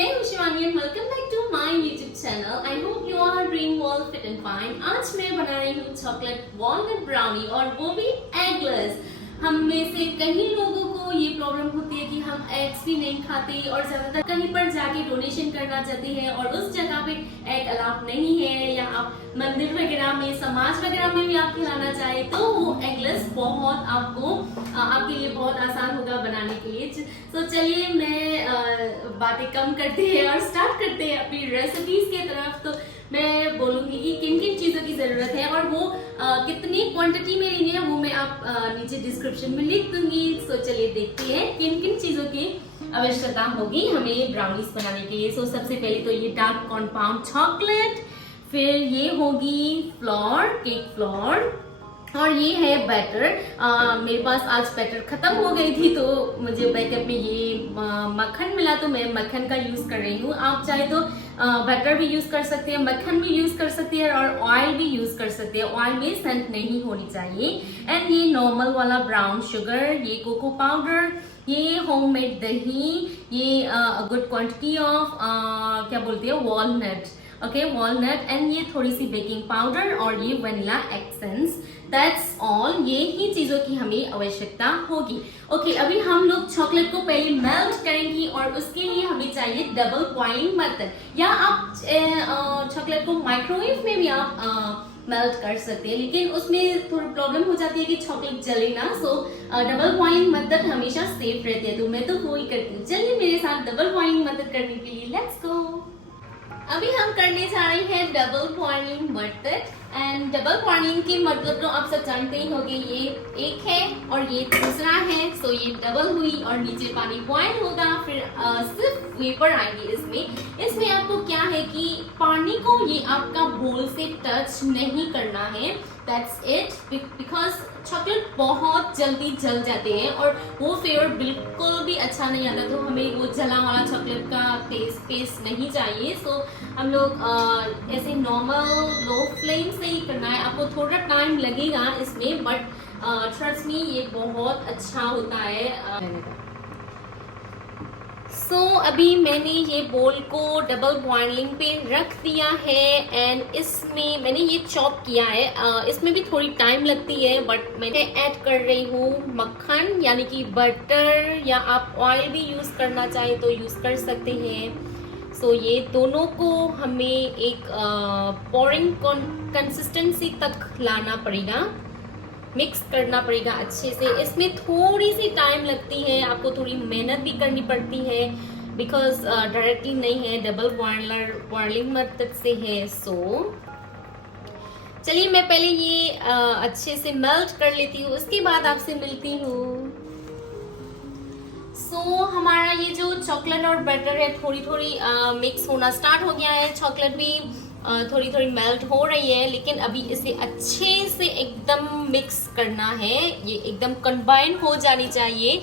मैं हूं Shivani and welcome back to my YouTube channel. I hope you are doing well, fit and fine. आज मैं बना रही हूँ चॉकलेट वॉलनट ब्राउनी और वो भी एगलेस। हम में से कई लोगों को ये प्रॉब्लम होती है कि हम एग्स भी नहीं खाते और ज्यादातर कहीं पर जाके डोनेशन करना चाहते हैं और उस जगह पे एग अलाउड नहीं है, या आप मंदिर वगैरह में, समाज वगैरह में भी आप खिलाना चाहे तो वो एगलेस बहुत आपके लिए बहुत आसान होगा बनाने के लिए। तो चलिए मैं बातें कम करते हैं और स्टार्ट करते हैं अपनी रेसिपीज के तरफ। तो मैं बोलूंगी कि किन किन चीजों की जरूरत है और वो कितनी क्वांटिटी में लेनी है वो मैं आप नीचे डिस्क्रिप्शन में लिख दूंगी। तो चलिए देखते हैं किन किन चीजों की आवश्यकता होगी हमें ब्राउनीज बनाने के लिए। सबसे पहले तो ये डार्क कॉम्पाउंड चॉकलेट, फिर ये होगी फ्लोर, केक फ्लोर, और ये है बैटर। मेरे पास आज बैटर खत्म हो गई थी तो मुझे बैकअप में ये मक्खन मिला तो मैं मक्खन का यूज कर रही हूँ। आप चाहे तो बटर भी यूज कर सकते हैं, मक्खन भी यूज कर सकते हैं और ऑयल भी यूज कर सकते हैं। ऑयल में सेंट नहीं होनी चाहिए। एंड ये नॉर्मल वाला ब्राउन शुगर, ये कोको पाउडर, ये होममेड दही, ये गुड क्वांटिटी ऑफ क्या बोलते हैं वॉलनट, ओके वॉलनट, एंड ये थोड़ी सी बेकिंग पाउडर और ये वनीला एसेंस। That's all. ये ही चीजों की हमें आवश्यकता होगी। ओके, अभी हम लोग चॉकलेट को पहले मेल्ट करेंगे और उसके लिए हमें चाहिए डबल बॉइलिंग मेथड, या आप चॉकलेट को माइक्रोवेव में भी आप मेल्ट कर सकते हैं, लेकिन उसमें थोड़ी प्रॉब्लम हो जाती है कि चॉकलेट जले ना। डबल बॉइलिंग मेथड हमेशा सेफ रहते हैं, तो मैं तो वो ही करती हूँ। चलिए मेरे साथ डबल बॉइलिंग मेथड करने के लिए लेट्स गो। अभी हम करने जा रहे हैं double boiling method. And double boiling की मतलब तो आप सब जानते ही होंगे, ये एक है और ये दूसरा है। ये डबल हुई और नीचे पानी बॉइल होगा, फिर सिर्फ वेपर आएंगे इसमें आपको क्या है कि पानी को ये आपका बोल से टच नहीं करना है। दैट्स इट, बिकॉज चॉकलेट बहुत जल्दी जल जाते हैं और वो फ्लेवर बिल्कुल भी अच्छा नहीं आता। तो हमें वो जला वाला चॉकलेट का टेस्ट नहीं चाहिए। हम लोग ऐसे नॉर्मल लो फ्लेम से ही करना है। आपको थोड़ा टाइम लगेगा इसमें, बट ट्रस्ट मी ये बहुत अच्छा होता है। अभी मैंने ये बोल को डबल बॉइलिंग पे रख दिया है एंड इसमें मैंने ये चॉप किया है। इसमें भी थोड़ी टाइम लगती है, बट मैंने ऐड कर रही हूँ मक्खन यानी कि बटर, या आप ऑयल भी यूज करना चाहे तो यूज कर सकते हैं। ये दोनों को हमें एक पोरिंग कंसिस्टेंसी तक लाना पड़ेगा, मिक्स करना पड़ेगा अच्छे से। इसमें थोड़ी सी टाइम लगती है, आपको थोड़ी मेहनत भी करनी पड़ती है, बिकॉज डायरेक्टली नहीं है, डबल बॉइलिंग मेथड से है। चलिए मैं पहले ये अच्छे से मेल्ट कर लेती हूँ, उसके बाद आपसे मिलती हूँ। हमारा ये जो चॉकलेट और बटर है थोड़ी थोड़ी मिक्स होना स्टार्ट हो गया है। चॉकलेट भी थोड़ी थोड़ी मेल्ट हो रही है, लेकिन अभी इसे अच्छे से एकदम मिक्स करना है, ये एकदम कंबाइन हो जानी चाहिए।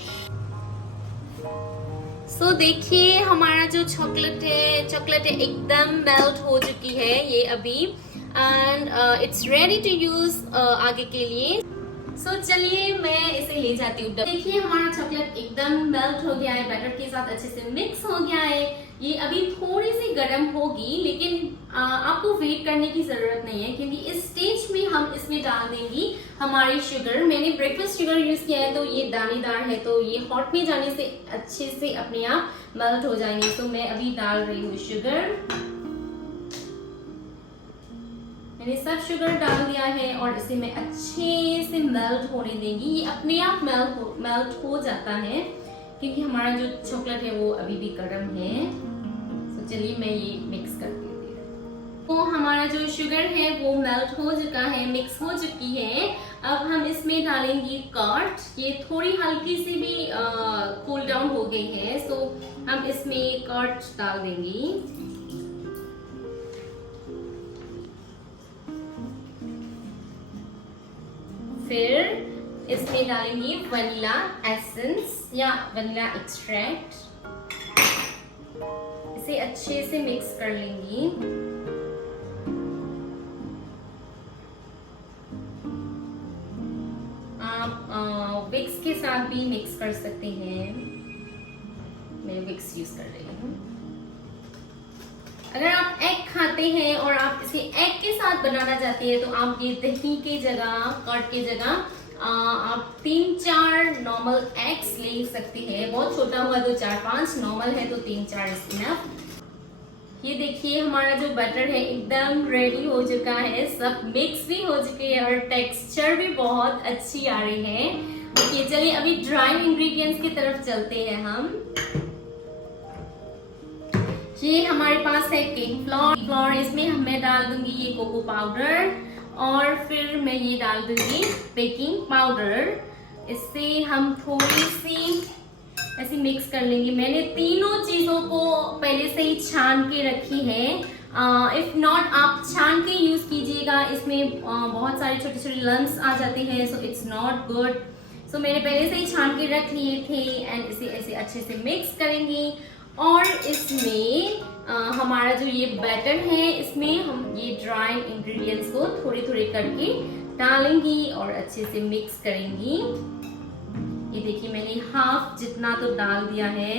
देखिए हमारा जो चॉकलेट है एकदम मेल्ट हो चुकी है ये अभी, and it's ready to use आगे के लिए। चलिए मैं इसे ले जाती हूँ। देखिए हमारा चॉकलेट एकदम मेल्ट हो गया है, बैटर के साथ अच्छे से मिक्स हो गया है। ये अभी थोड़ी सी गर्म होगी, लेकिन आपको वेट करने की जरूरत नहीं है, क्योंकि इस स्टेज में हम इसमें डाल देंगी हमारी शुगर। मैंने ब्रेकफास्ट शुगर यूज किया है तो ये दानेदार है, तो ये हॉट में जाने से अच्छे से अपने आप मेल्ट हो जाएंगे। मैं अभी डाल रही हूँ शुगर। मैंने सब शुगर डाल दिया है और इसे मैं अच्छे से मेल्ट होने देंगी। ये अपने आप मेल्ट हो जाता है, क्योंकि हमारा जो चॉकलेट है वो अभी भी गर्म है। चलिए मैं ये मिक्स करती हूँ। हमारा जो शुगर है वो मेल्ट हो चुका है, मिक्स हो चुकी है। अब हम इसमें डालेंगे कर्ड। ये थोड़ी हल्की सी भी कूल डाउन हो गई है, हम इसमें कर्ड डाल देंगे। फिर इसमें डालेंगे वनीला एसेंस या वनीला एक्सट्रैक्ट। इसे अच्छे से मिक्स कर लेंगी। आप विक्स के साथ भी मिक्स कर सकते हैं। मैं विक्स यूज कर रही हूँ। अगर आप एग खाते हैं और आप इसे एग के साथ बनाना चाहते हैं तो आप ये दही के जगह, कर्ड के जगह आप 3-4 नॉर्मल एग्स ले सकते हैं। बहुत छोटा हुआ तो 4-5, नॉर्मल है तो 3-4 इज इनफ। ये देखिए हमारा जो बटर है एकदम रेडी हो चुका है, सब मिक्स भी हो चुके हैं और टेक्सचर भी बहुत अच्छी आ रही है। ओके चलिए अभी ड्राई इंग्रेडिएंट्स की तरफ चलते हैं हम। ये हमारे पास है केक फ्लोर, इसमें मैं डाल दूंगी ये कोको पाउडर और फिर मैं ये डाल दूंगी बेकिंग पाउडर। इससे हम थोड़ी सी ऐसे मिक्स कर लेंगे। मैंने तीनों चीजों को पहले से ही छान के रखी है। इफ नॉट आप छान के यूज कीजिएगा, इसमें बहुत सारे छोटे छोटे लम्स आ जाते हैं, सो इट्स नॉट गुड। सो मैंने पहले से ही छान के रख लिए थे एंड इसे ऐसे अच्छे से मिक्स करेंगे। और इसमें हमारा जो ये बैटर है, इसमें हम ये ड्राई इंग्रेडिएंट्स को थोड़े थोड़े करके डालेंगी और अच्छे से मिक्स करेंगी। ये देखिए मैंने हाफ जितना तो डाल दिया है,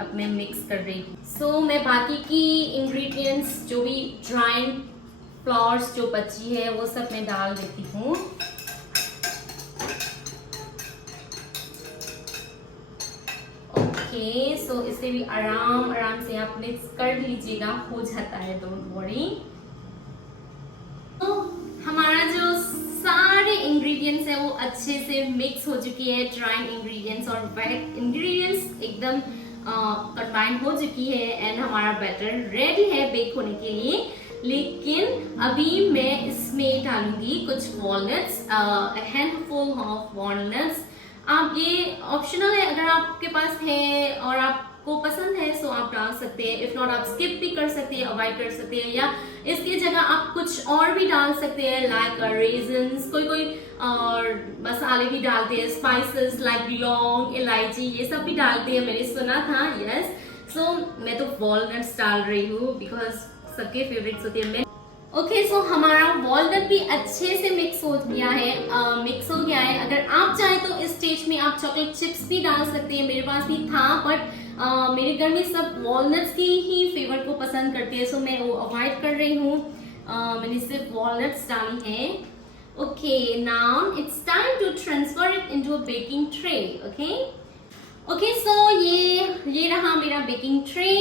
अब मैं मिक्स कर रही हूँ। सो मैं बाकी की इंग्रेडिएंट्स जो भी ड्राई फ्लावर्स जो बची है वो सब मैं डाल देती हूँ। सो इसे भी आराम से आप मिक्स कर लीजिएगा, हो जाता है, डोंट वरी। तो हमारा जो सारे इंग्रेडिएंट्स है वो अच्छे से मिक्स हो चुकी है, ड्राई इंग्रेडिएंट्स और वेट इंग्रेडिएंट्स एकदम कंबाइन हो चुकी है एंड हमारा बैटर रेडी है बेक होने के लिए। लेकिन अभी मैं इसमें डालूंगी कुछ वॉलनट्स, हैंडफुल ऑफ वॉलनट्स। आप ये ऑप्शनल है, अगर आपके पास है और आपको पसंद है सो आप डाल सकते हैं। इफ नॉट आप स्किप भी कर सकते हैं, अवॉइड कर सकते हैं, या इसकी जगह आप कुछ और भी डाल सकते हैं लाइक रेजिन्स, कोई और मसाले भी डालते हैं, स्पाइसेस लाइक लौंग, इलायची, ये सब भी डालते हैं, मैंने सुना था। यस, सो मैं तो वॉलनट्स डाल रही हूँ बिकॉज सबके फेवरेट्स होते हैं। ओके सो हमारा वॉलनट भी अच्छे से मिक्स हो गया है। अगर आप चाहें तो इस स्टेज में आप चॉकलेट चिप्स भी डाल सकते हैं, मेरे पास भी था, बट मेरे घर में सब वॉलनट्स की ही फ्लेवर को पसंद करते हैं, सो मैं वो अवॉइड कर रही हूँ। मैंने सिर्फ वॉलनट्स डाली हैं। Okay now it's time to transfer it into a baking tray. Okay so ये रहा मेरा बेकिंग ट्रे।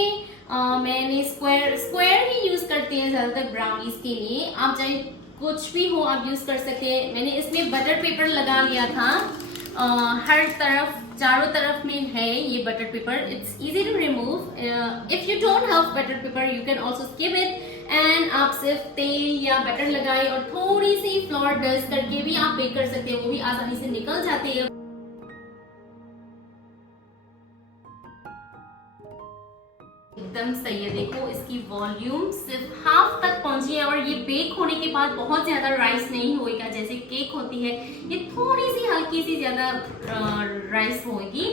मैंने स्क्वायर ही यूज करते हैं ज्यादातर ब्राउनीज के लिए, आप चाहे कुछ भी हो आप यूज कर सकते हैं। मैंने इसमें बटर पेपर लगा लिया था, हर तरफ चारों तरफ में है ये butter paper. It's easy to remove. If you don't have butter paper you can also skip it and आप सिर्फ तेल या बटर लगाए और थोड़ी सी फ्लोर डस्ट करके भी आप बेक कर सकते हैं, वो भी आसानी से निकल जाते हैं। एकदम सही है, देखो इसकी वॉल्यूम सिर्फ हाफ तक पहुंची है और ये बेक होने के बाद बहुत ज्यादा राइस नहीं होएगा जैसे केक होती है, ये थोड़ी सी हल्की सी ज्यादा राइस होगी।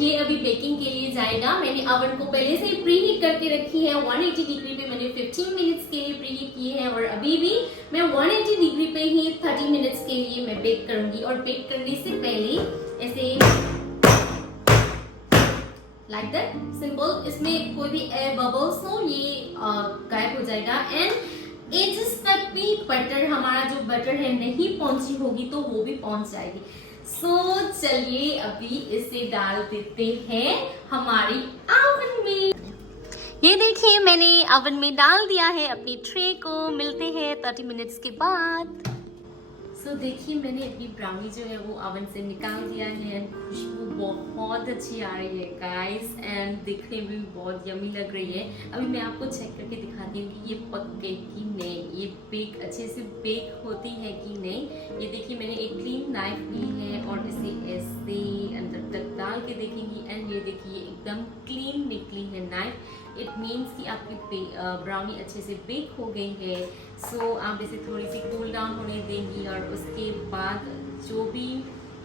ये अभी बेकिंग के लिए जाएगा। मैंने ओवन को पहले से प्री हीट करके रखी है, 180 डिग्री पे मैंने 15 मिनट्स के लिए प्री हीट की है और अभी भी मैं 180 डिग्री पे ही 30 मिनट्स के लिए मैं बेक करूंगी। और बेक करने से पहले ऐसे लाइक दैट सिंपल, इसमें कोई भी एयर बबल्स हो ये गायब हो जाएगा एंड एजेस तक भी बटर, हमारा जो बटर है नहीं पहुंची होगी तो वो भी पहुंच जाएगी। सो चलिए अभी इसे डाल देते हैं हमारी ओवन में। ये देखिए मैंने ओवन में डाल दिया है अपनी ट्रे को, मिलते हैं 30 मिनट्स के बाद। सो देखिए मैंने अपनी ब्राउनी जो है वो ओवन से निकाल दिया है, खुशबू बहुत अच्छी आ रही है गाइस एंड दिखने में भी बहुत यमी लग रही है। अभी मैं आपको चेक करके दिखाती हूँ कि ये पक गई कि नहीं, ये बेक अच्छे से बेक होती है कि नहीं। ये देखिए मैंने एक क्लीन नाइफ ली है और इसे ऐसे अंदर तक डाल के देखेंगी एंड ये देखिए एकदम क्लीन निकली है नाइफ। इट मीन्स कि आपकी ब्राउनी अच्छे से बेक हो गई है। सो आप इसे थोड़ी सी कूल डाउन होने देंगी और उसके बाद जो भी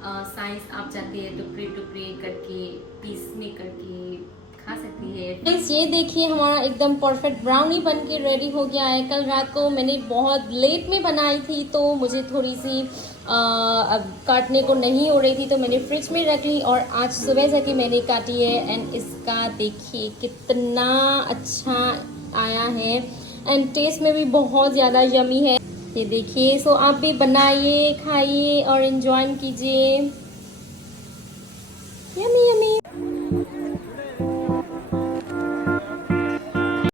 साइज आप चाहते हैं टुकड़े टुकड़े करके पीस में करके खा सकती है। ये देखिए हमारा एकदम परफेक्ट ब्राउनी बन के रेडी हो गया है। कल रात को मैंने बहुत लेट में बनाई थी तो मुझे थोड़ी सी अब काटने को नहीं हो रही थी तो मैंने फ्रिज में रख ली और आज सुबह जाके मैंने काटी है। एंड इसका देखिए कितना अच्छा आया है एंड टेस्ट में भी बहुत ज़्यादा यमी है। ये देखिए, सो आप भी बनाइए, खाइए और एंजॉय कीजिए। Yummy yummy.